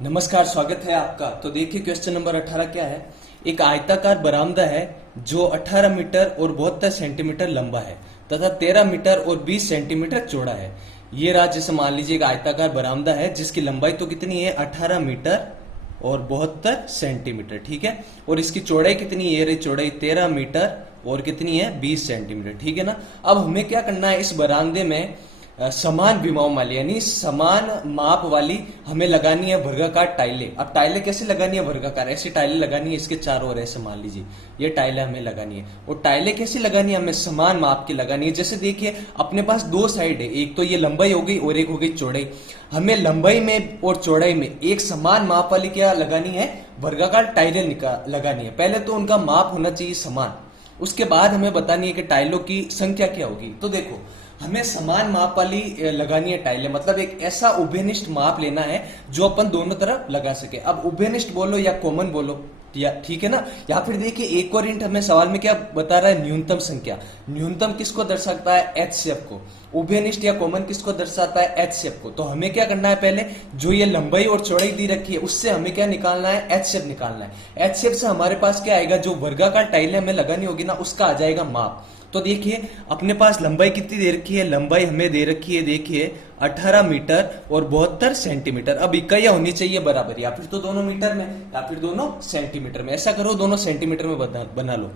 नमस्कार, स्वागत है आपका। तो देखिए क्वेश्चन नंबर 18 क्या है। एक आयताकार बरामदा है जो 18 मीटर और 72 सेंटीमीटर लंबा है तथा 13 मीटर और 20 सेंटीमीटर चौड़ा है। ये रहा, जैसे मान लीजिए एक आयताकार बरामदा है जिसकी लंबाई तो कितनी है 18 मीटर और 72 सेंटीमीटर, ठीक है। और इसकी चौड़ाई कितनी है, ये रही चौड़ाई 13 मीटर और कितनी है 20 सेंटीमीटर, ठीक है ना। अब हमें क्या करना है, इस बरामदे में समान विमाओं वाली यानी समान माप वाली हमें लगानी है वर्गाकार टाइलें। अब टाइलें कैसे लगानी है, वर्गाकार ऐसी टाइलें लगानी है, इसके चारों ओर ऐसे मान लीजिए ये टाइलें हमें लगानी है। और टाइलें कैसे लगानी है, हमें समान माप की लगानी है। जैसे देखिए अपने पास दो साइड है, एक तो ये लंबाई हो गई और एक हो गई चौड़ाई। हमें लंबाई में और चौड़ाई में एक समान माप वाली क्या लगानी है, वर्गाकार टाइलें लगानी है। पहले तो उनका माप होना चाहिए समान, उसके बाद हमें बतानी है कि टाइलों की संख्या क्या होगी। तो देखो हमें समान माप वाली लगानी है टाइलें, मतलब एक ऐसा उभयनिष्ठ माप लेना है जो अपन दोनों तरफ लगा सके। अब उभयनिष्ठ बोलो या कॉमन बोलो, या ठीक है ना। या फिर देखिए एक और इंट हमें सवाल में क्या बता रहा है, न्यूनतम संख्या। न्यूनतम किसको दर्शाता है, एचसीएफ को। उभयनिष्ठ या कॉमन किसको दर्शाता है, एचसीएफ को। तो हमें क्या करना है, पहले जो ये लंबाई और चौड़ाई दी रखी है उससे हमें क्या निकालना है, एचसीएफ निकालना है। एचसीएफ से हमारे पास क्या आएगा, जो वर्गाकार टाइलें हमें लगानी होगी ना उसका आ जाएगा माप। तो देखिए अपने पास लंबाई कितनी दे रखी है, लंबाई हमें दे रखी है देखिए 18 मीटर और 72 सेंटीमीटर। अब इकाइयां होनी चाहिए बराबर, या फिर तो दोनों मीटर में या फिर दोनों सेंटीमीटर में। ऐसा करो दोनों सेंटीमीटर में बना लो।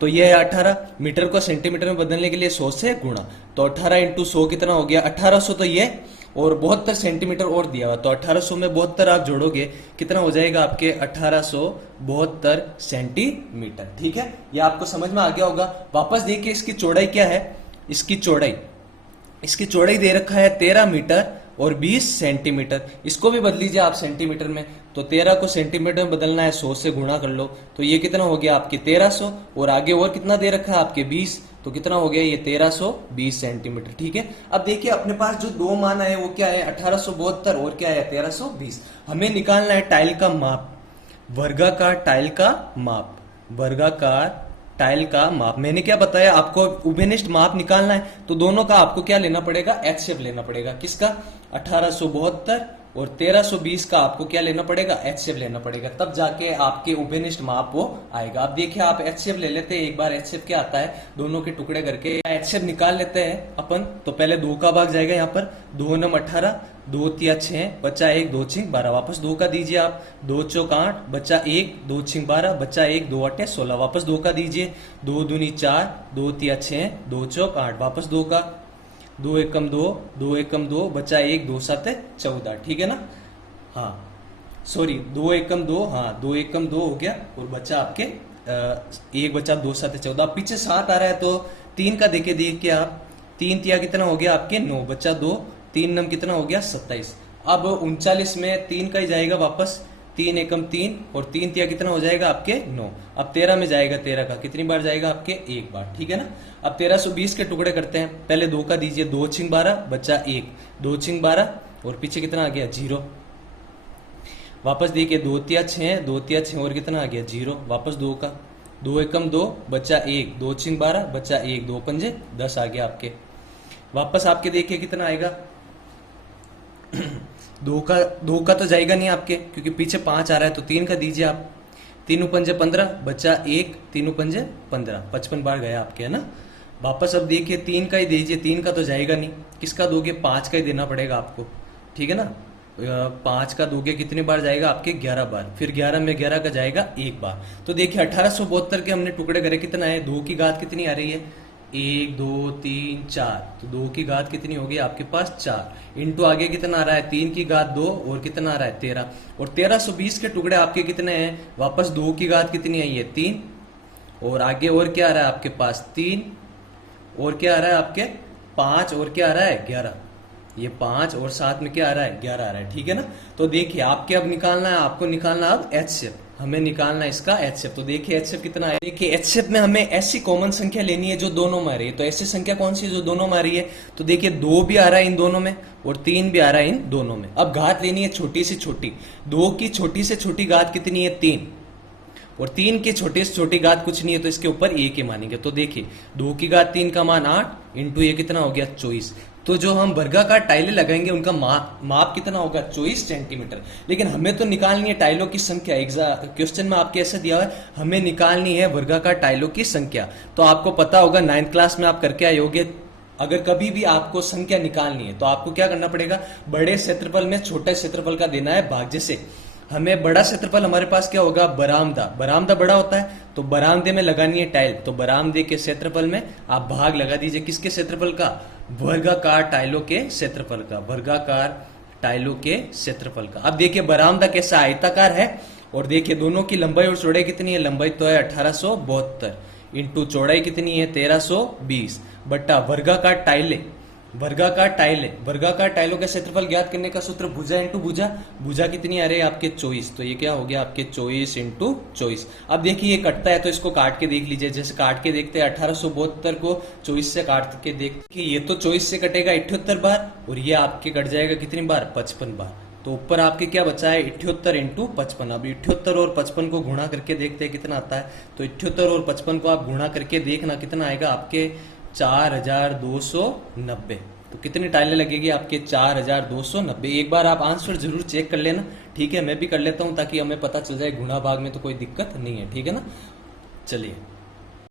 तो ये है 18 मीटर को सेंटीमीटर में बदलने के लिए 100 से गुणा। तो 18 इंटू 100 कितना हो गया 1800। तो ये और 72 सेंटीमीटर और दिया हुआ, तो 1800 में 72 आप जोड़ोगे कितना हो जाएगा आपके 1872 सेंटीमीटर, ठीक है। ये आपको समझ में आ गया होगा। वापस देखिए इसकी चौड़ाई क्या है, इसकी चौड़ाई दे रखा है 13 मीटर और 20 सेंटीमीटर। इसको भी बदल लीजिए आप सेंटीमीटर में, तो 13 को सेंटीमीटर में बदलना है, 100 से गुणा कर लो। तो ये कितना हो गया आपके 1300, और आगे और कितना दे रखा है आपके 20, तो कितना हो गया ये 1320 सेंटीमीटर, ठीक है। अब देखिए अपने पास जो दो मान आए वो क्या है 1872 और क्या है 1320। हमें निकालना है टाइल का माप, वर्गाकार टाइल का माप, वर्गाकार टाइल का माप। मैंने क्या बताया आपको, उभयनिष्ठ माप निकालना है तो दोनों का आपको क्या लेना पड़ेगा, एचसीएफ लेना पड़ेगा। किसका, 1872 और 1320 का आपको क्या लेना पड़ेगा, एचसीएफ लेना पड़ेगा, तब जाके आपके उभयनिष्ठ माप वो आएगा। अब देखिए आप एचसीएफ ले लेते हैं एक बार, एचसीएफ क्या आता है दोनों के टुकड़े करके एचसीएफ निकाल लेते हैं अपन। तो पहले 2 का भाग जाएगा यहाँ पर, 2 नम 18, 2 तिया 6, बचा 1, 2 छिंग 12, वापस 2 का दीजिए आप, 2 चौक 8, बचा 1, 2 छिंग 12, बचा 1, 2 अट्ठे 16, वापस 2 का दीजिए, 2 दूनी 4, 2 तिया 6, 2 चौक 8, वापस 2 का, 2 एकम 2, 2 एकम 2, बचा 1, 2 7 14, ठीक है ना। हाँ सॉरी 2 एकम 2, हाँ 2 एकम 2 हो गया, और बचा आपके 1 बचा 2 7 14। पीछे 7 आ रहा है तो 3 का देखिए आप, 3 तिया कितना हो गया आपके 9, बचा 2, 3 नम कितना हो गया 27। अब 39 में 3 का ही जाएगा वापस, 3 एकम 3 और 3 तिया कितना हो जाएगा आपके 9। अब 13 में जाएगा, 13 का कितनी बार जाएगा आपके एक बार, ठीक है ना। अब 1320 के टुकड़े करते हैं, पहले 2 का दीजिए, 2 छिंग 12, बचा 1, 2 छिंग 12 और पीछे कितना आ गया 0। वापस देखिए 2 तिया 6, 2 तिया 6 और कितना आ गया 0, वापस 2 का, 2 एकम 2, बचा 1, 2 छिंग 12, बचा 1, 2 पंजे 10 आ गया आपके। वापस आपके देखिए कितना आएगा 2 का तो जाएगा नहीं आपके क्योंकि पीछे 5 आ रहा है, तो 3 का दीजिए आप, 3 पंजे 15, बचा 1, 3 पंजे 15, 55 बार गया आपके, है ना। वापस अब देखिए 3 का ही दीजिए, 3 का तो जाएगा नहीं, किसका दोगे 5 का ही देना पड़ेगा आपको, ठीक है ना। 5 का दोगे कितनी बार जाएगा आपके 11 बार, फिर 11 में 11 का जाएगा एक बार। तो देखिए 1872 के हमने टुकड़े करे, कितना है 2 की घात कितनी आ रही है 1 2 3 4, तो 2 की घात कितनी होगी आपके पास 4, इंटू आगे कितना आ रहा है 3 की घात 2 और कितना आ रहा है 13, और 1320 के टुकड़े आपके कितने हैं, वापस 2 की घात कितनी आई है 3, और आगे और क्या आ रहा है आपके पास 3, और क्या आ रहा है आपके 5, और क्या आ रहा है 11, ये 5 और साथ में क्या आ रहा है 11 आ रहा है, ठीक है ना। तो देखिए आपके अब निकालना है, आपको निकालना अब एचसीएफ, हमें निकालना है इसका एचसीएफ। तो देखिए एचसीएफ कितना है, देखिए एचसीएफ में हमें ऐसी कॉमन संख्या लेनी है जो दोनों में आ रही है। तो ऐसी संख्या कौन सी जो दोनों में आ रही है, तो देखिए 2 भी आ रहा है इन दोनों में और 3 भी आ रहा है इन दोनों में। अब घात लेनी है छोटी से छोटी, 2 की छोटी से छोटी घात कितनी है 3, और 3 की छोटी से छोटी घात कुछ नहीं है तो इसके ऊपर 1 ही मानेंगे। तो देखिए 2 की घात 3 का मान 8 इंटू ये कितना हो गया 24, तो जो हम वर्गाकार टाइलें लगाएंगे उनका माप कितना होगा, 24 सेंटीमीटर। लेकिन हमें तो निकालनी है टाइलों की संख्या। क्वेश्चन में आपके ऐसे दिया हुआ है, हमें निकालनी है वर्गाकार टाइलों की संख्या। तो आपको पता होगा 9th क्लास में आप करके आए होगे, अगर कभी भी आपको संख्या निकालनी है तो आपको क्या करना पड़ेगा, बड़े क्षेत्रफल में छोटे क्षेत्रफल का देना है भाग। जैसे हमें बड़ा क्षेत्रफल हमारे पास क्या होगा, बरामदा, बरामदा बड़ा होता है, तो बरामदे में लगानी है टाइल, तो बरामदे के क्षेत्रफल में आप भाग लगा दीजिए, किसके क्षेत्रफल का, वर्गाकार टाइलों के क्षेत्रफल का, वर्गाकार टाइलों के क्षेत्रफल का। अब देखिए बरामदा कैसा आयताकार है, और देखिए दोनों की लंबाई और चौड़ाई कितनी है, लंबाई तो है 1872 इंटू चौड़ाई कितनी है 1320 बट्टा वर्गाकार टाइलें, वर्गाकार टाइलें, वर्गाकार टाइलों का क्षेत्रफल ज्ञात करने का सूत्र भुजा इंटू भुजा, भुजा कितनी आ रही है आपके 24, तो ये क्या हो गया आपके 24 इंटू 24। अब देखिए ये कटता है तो इसको काट के देख लीजिए, जैसे काट के देखते हैं 1872 को 24 से काट के देखते, ये तो 24 से कटेगा 78 बार, और ये आपके कट जाएगा कितनी बार, 55 बार। तो ऊपर आपके क्या बचा है 78 इंटू 55। अब 78 और 55 को गुणा करके देखते हैं कितना आता है, तो 78 और 55 को आप गुणा करके देखना कितना आएगा आपके 4290। तो कितनी टाइलें लगेगी आपके 4290। एक बार आप आंसर जरूर चेक कर लेना, ठीक है, मैं भी कर लेता हूं ताकि हमें पता चल जाए, गुणा भाग में तो कोई दिक्कत नहीं है, ठीक है ना। चलिए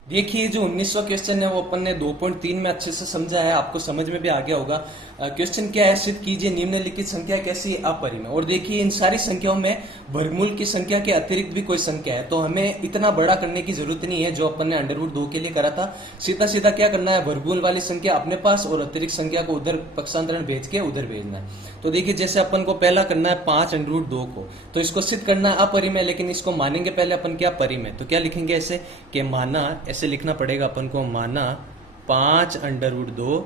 देखिए जो 19वां क्वेश्चन है वो अपन ने 2.3 में अच्छे से समझा है, आपको समझ में भी आ गया होगा। क्वेश्चन क्या है, सिद्ध कीजिए निम्नलिखित संख्या कैसी है, अपरिमेय। और देखिए इन सारी संख्याओं में वर्गमूल की संख्या के अतिरिक्त भी कोई संख्या है, तो हमें इतना बड़ा करने की जरूरत नहीं है जो अपन ने √2 के लिए करा था। सीधा सीधा क्या करना है, वर्गमूल वाली संख्या अपने पास और अतिरिक्त संख्या को उधर पक्षांतरण भेज के उधर भेजना है। तो देखिए जैसे अपन को पहला करना है 5√2 को, तो इसको सिद्ध करना है अपरिमेय, लेकिन इसको मानेंगे पहले अपन क्या, परिमेय। तो क्या लिखेंगे ऐसे कि माना, ऐसे लिखना पड़ेगा अपन को, माना 5√2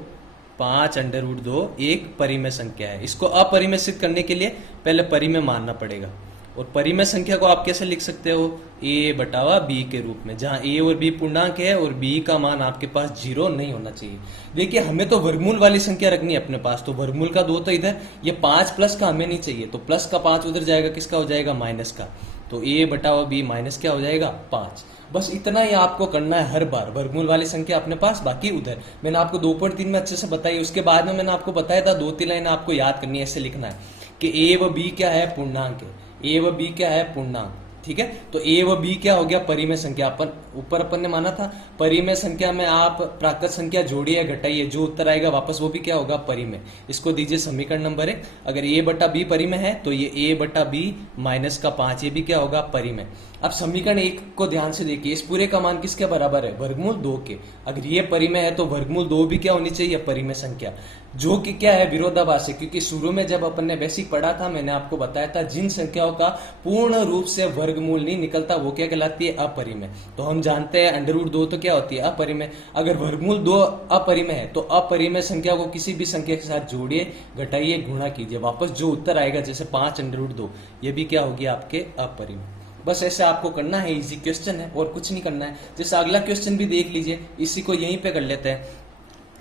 एक परिमेय संख्या है। इसको अपरिमेय सिद्ध करने के लिए पहले परिमेय मानना पड़ेगा। और परिमेय संख्या को आप कैसे लिख सकते हो, a/b के रूप में, जहां a और b पूर्णांक है और b का मान आपके पास 0 नहीं होना चाहिए। देखिए हमें तो वर्गमूल वाली संख्या रखनी है अपने पास, तो वर्गमूल का 2 तो इधर, ये 5 प्लस का हमें नहीं चाहिए, तो प्लस का 5 उधर जाएगा, किसका हो जाएगा, माइनस का। तो a/b माइनस क्या हो जाएगा, 5। बस इतना ही आपको करना है हर बार, वर्गमूल वाली संख्या अपने पास, बाकी उधर। मैंने आपको 2.3 में अच्छे से बताई, उसके बाद में मैंने आपको बताया था 2-3 लाइन आपको याद करनी है, ऐसे लिखना है कि a व b क्या है, पूर्णांक है, a व b क्या है, पूर्णांक, ठीक है। तो a व b क्या हो गया, परिमेय संख्या। अपन ऊपर अपन ने माना था परिमेय संख्या में आप प्राकृत संख्या जोड़िए घटाइए, जो उत्तर आएगा वापस वो भी क्या होगा, परिमेय। इसको दीजिए समीकरण नंबर 1। अगर a/b परिमेय है तो ये a/b माइनस का 5 ये भी क्या होगा, परिमेय। अब समीकरण 1 को ध्यान से देखिए, इस पूरे का मान किसके बराबर है, वर्गमूल 2 के। अगर ये परिमेय है तो वर्गमूल 2 भी क्या होनी चाहिए, परिमेय संख्या, जो कि क्या है, विरोधाभास है। क्योंकि शुरू में जब अपन ने बेसिक पढ़ा था मैंने आपको बताया था जिन संख्याओं का पूर्ण रूप से वर्गमूल नहीं निकलता वो क्या कहलाती है, अपरिमेय। तो हम जानते हैं √2 तो क्या होती है, अपरिमेय। अगर वर्गमूल 2 अपरिमेय है तो अपरिमेय संख्या को किसी भी संख्या के साथ जोड़िए, घटाइए, गुणा कीजिए, वापस जो उत्तर आएगा, जैसे 5√2 ये भी क्या होगी आपके अपरिमेय। बस ऐसे आपको करना है, इजी क्वेश्चन है और कुछ नहीं करना है। जैसे अगला क्वेश्चन भी देख लीजिए, इसी को यहीं पे कर लेते हैं।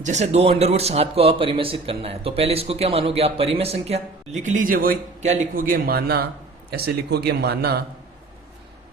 जैसे 2√7 को अपरिमेय सिद्ध करना है, तो पहले इसको क्या मानोगे आप, परिमेय संख्या लिख लीजिए। वही क्या लिखोगे, माना, ऐसे लिखोगे, माना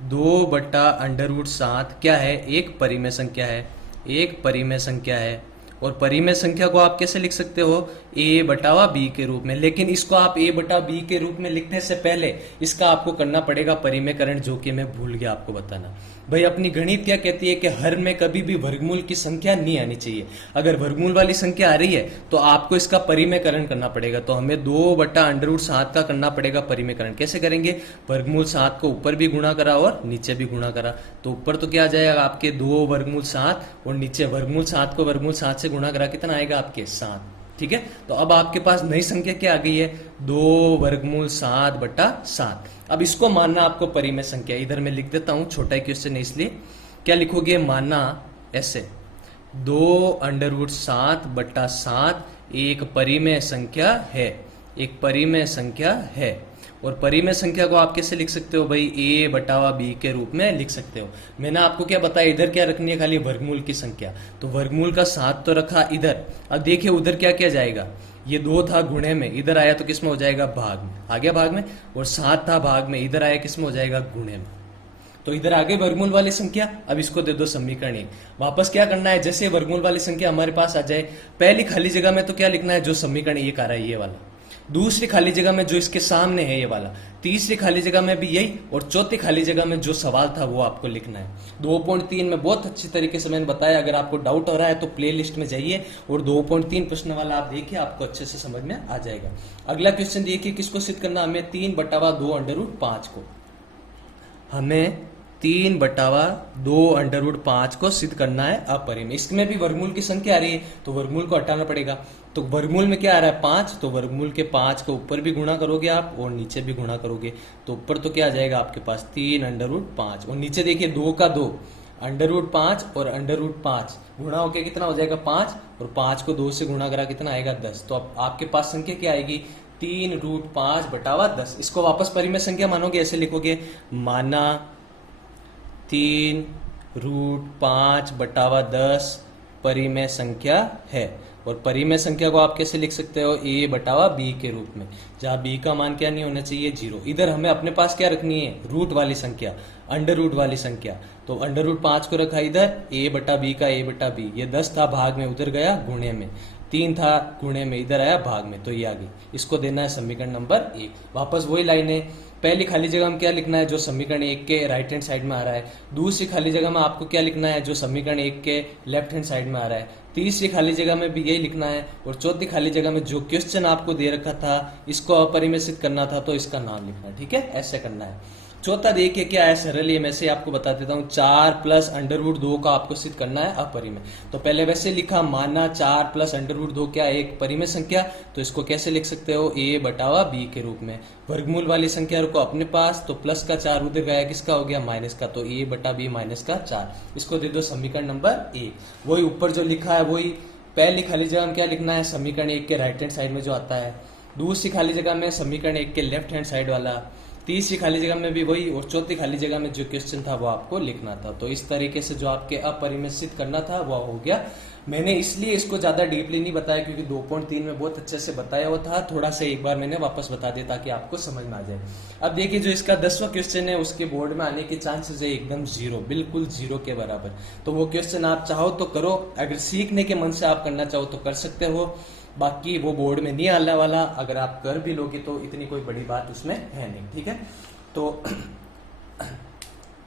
2/√7 क्या है, एक परिमेय संख्या है, एक परिमेय संख्या है। और परिमेय संख्या को आप कैसे लिख सकते हो, a/b के रूप में। लेकिन इसको आप a/b के रूप में लिखने से पहले इसका आपको करना पड़ेगा परिमेयकरण, जो कि मैं भूल गया आपको बताना। भाई अपनी गणित क्या कहती है कि हर में कभी भी वर्गमूल की संख्या नहीं आनी चाहिए। अगर वर्गमूल वाली संख्या आ रही है तो आपको इसका परिमेयकरण करना पड़ेगा। तो हमें 2/√7 का करना पड़ेगा परिमेयकरण। कैसे करेंगे, वर्गमूल 7 को ऊपर भी गुणा करा और नीचे भी गुणा करा, तो ऊपर तो क्या आ जाएगा आपके 2/7 और नीचे वर्गमूल 7 को वर्गमूल 7 से गुणा करा, कितना आएगा आपके 7, ठीक है। तो अब आपके पास नई संख्या क्या आ गई है, 2√7/7। अब इसको मानना आपको परिमेय संख्या। इधर मैं लिख देता हूं, छोटा क्वेश्चन है इसलिए। क्या लिखोगे, माना ऐसे 2√7/7 एक परिमेय संख्या है, एक परिमेय संख्या है। और परिमेय संख्या को आप कैसे लिख सकते हो भाई, a/b के रूप में लिख सकते हो। मैंने आपको क्या बताया, इधर क्या रखनी है, खाली वर्गमूल की संख्या। तो वर्गमूल का 7 तो रखा इधर। अब देखिए उधर क्या क्या जाएगा, ये 2 था गुणे में, इधर आया तो किस में हो जाएगा, भाग में, आ गया भाग में। और 7 था भाग में, इधर आया किस में हो जाएगा, गुणे में। तो इधर आ गई वर्गमूल वाली संख्या, अब इसको दे दो समीकरण 1। वापस क्या करना है, जैसे वर्गमूल वाली संख्या हमारे पास आ जाए, पहली खाली जगह में तो क्या लिखना है, जो समीकरण 1 आ रहा है ये वाला, दूसरी खाली जगह में जो इसके सामने है ये वाला, तीसरी खाली जगह में भी यही, और चौथी खाली जगह में जो सवाल था वो आपको लिखना है। 2.3 में बहुत अच्छी तरीके से मैंने बताया, अगर आपको डाउट हो रहा है तो प्ले लिस्ट में जाइए और 2.3 प्रश्न वाला आप देखिए, आपको अच्छे से समझ में आ जाएगा। अगला क्वेश्चन देखिए, किसको सिद्ध करना, हमें 3/2 √5 को, हमें 3/2 √5 को सिद्ध करना है अपरिमेय। इसमें भी वर्गमूल की संख्या आ रही है तो वर्गमूल को हटाना पड़ेगा। तो वर्गमूल में क्या आ रहा है 5, तो वर्गमूल के 5 को ऊपर भी गुणा करोगे आप और नीचे भी गुणा करोगे, तो ऊपर तो क्या आ जाएगा आपके पास 3/5, और नीचे देखिए 2 का 2, √5 और √5 गुणा होकर कितना हो जाएगा 5, और 5 को 2 से गुणा करा कितना आएगा 10। तो अब आपके पास संख्या क्या आएगी 3√5/10। इसको वापस परिमेय संख्या मानोगे, ऐसे लिखोगे, माना 3√5/10 परिमेय संख्या है। और परिमेय संख्या को आप कैसे लिख सकते हो, a/b के रूप में, जहां b का मान क्या नहीं होना चाहिए 0। इधर हमें अपने पास क्या रखनी है, रूट वाली संख्या, अंडर रूट वाली संख्या, तो √5 को रखा इधर, a/b का a/b, ये 10 था भाग में, उधर गया गुणे में, 3 था गुणे में, इधर आया भाग में, तो ये आ गई। इसको देना है समीकरण नंबर 1। वापस वही लाइन है, पहली खाली जगह में क्या लिखना है, जो समीकरण 1 के राइट हैंड साइड में आ रहा है, दूसरी खाली जगह में आपको क्या लिखना है, जो समीकरण 1 के लेफ्ट हैंड साइड में आ रहा है, तीसरी खाली जगह में भी यही लिखना है, और चौथी खाली जगह में जो क्वेश्चन आपको दे रखा था इसको अपरिमेय सिद्ध करना था, तो इसका नाम लिखना है। ठीक है, ऐसे करना है। चौथा देखिए क्या है, सरल ही मैं से आपको बता देता हूँ, 4 + √2 का आपको सिद्ध करना है अपरिमेय। तो पहले वैसे लिखा, माना 4 + √2 क्या है, एक परिमेय संख्या, तो इसको कैसे लिख सकते हो, a/b के रूप में। वर्गमूल वाली संख्या को अपने पास, तो प्लस का 4 उधर गया, किसका हो गया माइनस का, तो a/b -4। इसको दे दो समीकरण नंबर 1। वही ऊपर जो लिखा है वही, पहली खाली जगह में क्या लिखना है, समीकरण 1 के राइट हैंड साइड में जो आता है, दूसरी खाली जगह में समीकरण 1 के लेफ्ट हैंड साइड वाला, तीसरी खाली जगह में भी वही, और चौथी खाली जगह में जो क्वेश्चन था वो आपको लिखना था। तो इस तरीके से जो आपके अपरिमेय सिद्ध करना था वो हो गया। मैंने इसलिए इसको ज्यादा डीपली नहीं बताया क्योंकि 2.3 में बहुत अच्छे से बताया हुआ था, थोड़ा सा एक बार मैंने वापस बता दिया ताकि आपको समझ में आ जाए। अब देखिए जो इसका 10वां क्वेश्चन है उसके बोर्ड में आने के चांसेस है एकदम 0, बिल्कुल 0 के बराबर। तो वो क्वेश्चन आप चाहो तो करो, अगर सीखने के मन से आप करना चाहो तो कर सकते हो, बाकी वो बोर्ड में नहीं आने वाला। अगर आप कर भी लोगे तो इतनी कोई बड़ी बात उसमें है नहीं। ठीक है, तो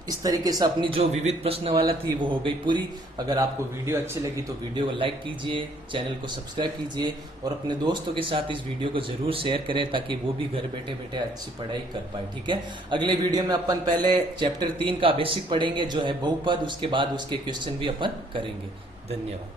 इस तरीके से अपनी जो विविध प्रश्न वाला थी वो हो गई पूरी। अगर आपको वीडियो अच्छी लगी तो वीडियो को लाइक कीजिए, चैनल को सब्सक्राइब कीजिए और अपने दोस्तों के साथ इस वीडियो को जरूर शेयर करें ताकि वो भी घर बैठे बैठे अच्छी पढ़ाई कर पाए। ठीक है, अगले वीडियो में अपन पहले चैप्टर 3 का बेसिक पढ़ेंगे जो है बहुपद, उसके बाद उसके क्वेश्चन भी अपन करेंगे। धन्यवाद।